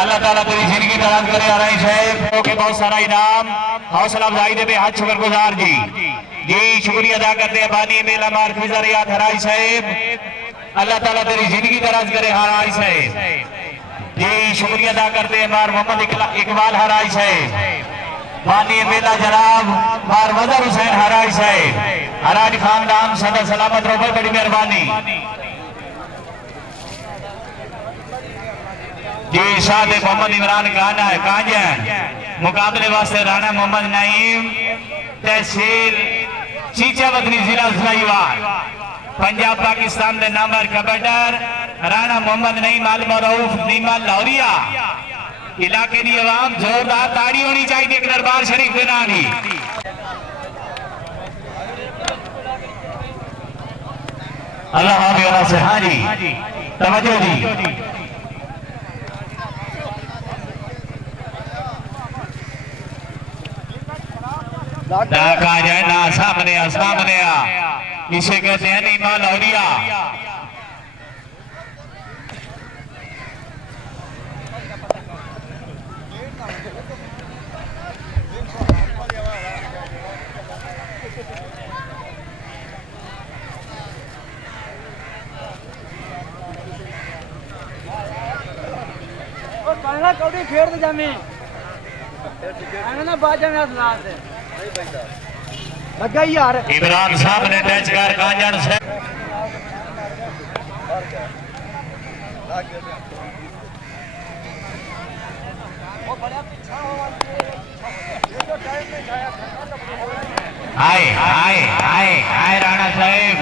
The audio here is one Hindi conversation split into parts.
अल्लाह ताला तेरी जिंदगी दराज करे आराई साहब के बहुत सारा इनाम हौसला अफजाई दे हाथ शुक्रगुजार जी जी शुक्रिया अदा करते हैं बानी मेला मार फिजरियात हराई साहब अल्लाह ताला तेरी जिंदगी दराज करे हराई साहब जी शुक्रिया अदा करते हैं मार मोहम्मद इकबाल हराई साहब बानी मेला जनाब मार वजर हुसैन हराई साहब हराज खानदान सदा सलामत रहो बड़ी मेहरबानी जी साथ मोहम्मद इमरान खान है कांजा मुकाबले वास्ते राणा मोहम्मद नईम तहसील चीचावतनी जिला इस्लामाबाद पंजाब पाकिस्तान के नंबर कबड्डर राणा मोहम्मद नईम अल मरूफ नीमा लौरिया इलाके की आवाम जोरदार ताड़ी होनी चाहिए दरबार शरीफ के नाम ही अल्लाह हाफिज से हाँ जी तवज्जो जी कहा जाए ना सामने इसे कहते हैं नीमा लौरिया कौड़ी फेर दे जामी ना बाजा में हाथ से लगा यार इमरान साहब ने टच कर कांजन से आए राणा साहब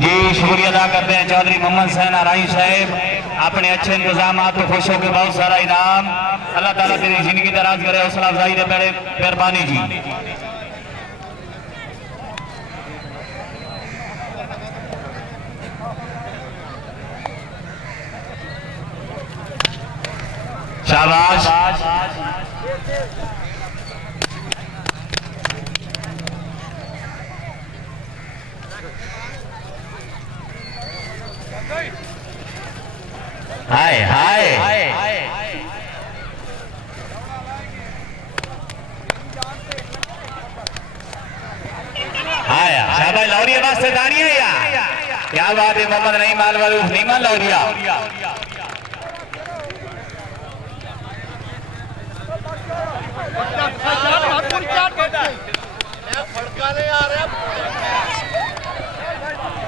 जी शुक्रिया अदा करते हैं चौधरी मोहम्मद सैन आराई साहब अपने अच्छे इंतजाम तो खुश होकर बहुत सारा इनाम अल्लाह ताला तेरी जिंदगी दराज करे हौसला अफजाई दे बड़े मेहरबानी जी शाबाश हाय शाबाश लौरिया वास्ते ताड़ियां या क्या बात है मोहम्मद नईम अल मरूफ नीमा लौरिया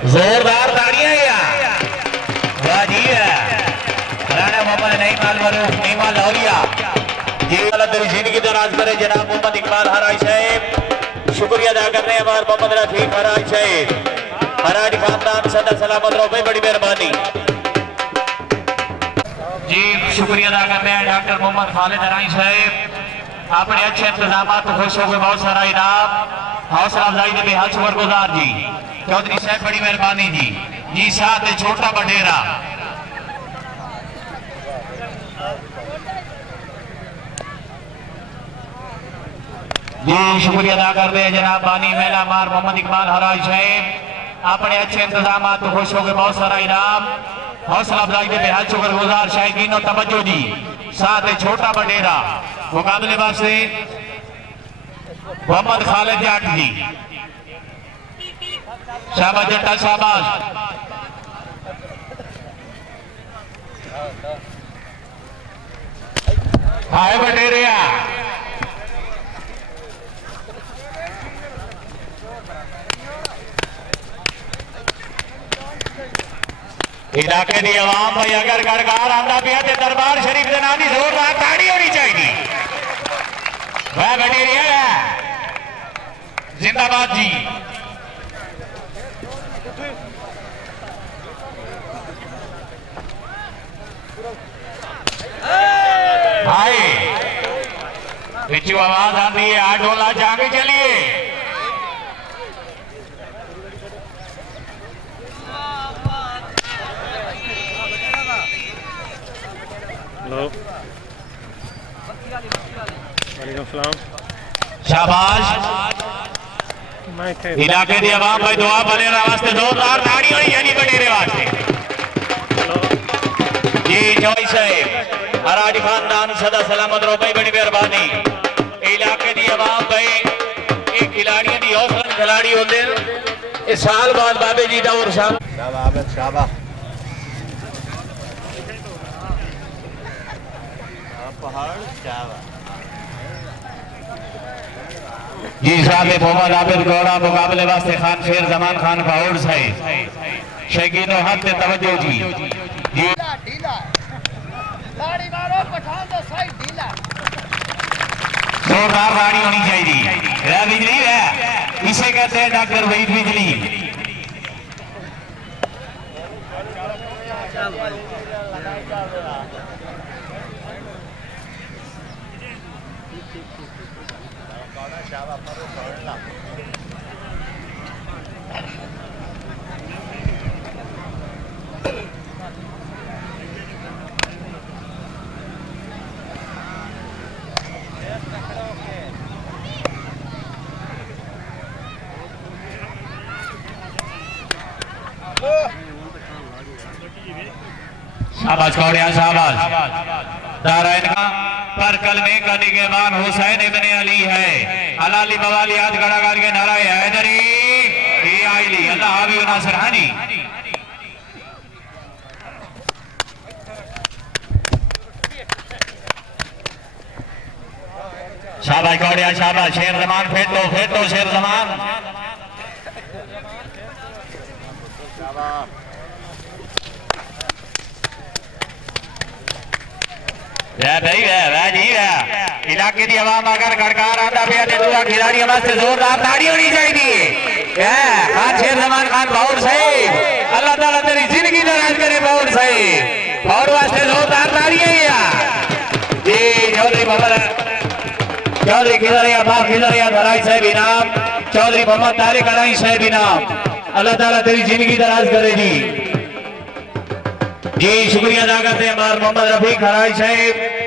जोरदार ताड़ियां या वाह जी राणा मोहम्मद नईम अल मरूफ नीमा लौरिया जी अल्लाह तेरी जिंदगी दराज करे जनाब मोहम्मद इकबाल हराई साहब शुक्रिया अदा करते हैं हमारे मोहम्मद रफीक हराई साहब हराज खानदान सदा सलामत रहो भाई बड़ी मेहरबानी जी शुक्रिया अदा करते हैं डॉक्टर मोहम्मद खालिद हराई साहब अपने अच्छे इंतजाम तो खुश होकर बहुत सारा इनाम हौसला अफजाई दे बेहद शुक्रगुजार जी चौधरी साहब बड़ी मेहरबानी जी जी साथ छोटा बडेरा जी शुक्रिया अदा करते हैं जनाब बानी मेला मार मोहम्मद इकबाल हराज साहब अपने अच्छे इंतजाम तो खुश होकर बहुत सारा इनाम हौसला अफजाई के बेहद शुक्रगुजार शायकीन और तवज्जो जी साथ छोटा बडेरा मुकाबले वास्ते मोहम्मद खालिद जाट जी शाबाश जट्टा शाबाश हाय बडेरिया इलाके की आवाम भाई अगर गड़गार आता पिया तो दरबार शरीफ के नाम की जोरदार ताड़ी होनी चाहिए वह बडेरिया जिंदाबाद जी भाई पिछू आवाज आती है आडोला जाके चलिए हेलो वालेकुम सलाम शाबाश इलाके की आवाम भाई दुआ बने वास्ते जोरदार ताड़ी होनी यानी बडेरे वास्ते जी जॉय साहब हराज खानदान सदा सलामत रहो भाई बड़ी मेहरबानी इलाके दी आवाम भाई एक खिलाड़ियों दी हौसला खिलाड़ी होते इस साल बाद बाबे जी दा और शाबाश जी साहब मोहम्मद आबिद गौड़ा मुकाबले वास्ते खान शेर जमान खान फाउड साहब शकीनो हाथ पे तवज्जो जी जी ढीला गाड़ी मारो पठान तो साइड ढीला जोरदार गाड़ी होनी चाहिए रे बिजली है इसे कहते हैं डॉक्टर वहीद बिजली शाबाश कौड़िया शाबाश दारायन का पर कलमे का निगहबान हुसैन इब्ने अली है अलाली बवाली आज गड़ागार के नारा हैदरी ये आईली अल्लाह हाबी नासिर हानी शाबाश कौड़िया शाबाश शेर जमान फेंटो शेर जमान भाई वाह जी वाह इलाके की आवाम अगर गड़कार आता पे दूसरा खिलाड़ी वास्ते जोरदार ताड़ी होनी चाहिए खान शेर जमान खान बाउर साहब अल्लाह ताला तेरी जिंदगी दराज करे बाउर साहब बाउर वास्ते जोरदार ताड़ी है जी चौधरी मोहम्मद चौधरी खिलरिया धराई साहब इनाम चौधरी मोहम्मद तारिक अलाई साहब इनाम अल्लाह ताला तेरी जिंदगी दराज करे जी शुक्रिया अदा करते हैं हमारे मोहम्मद रफीक हराई साहब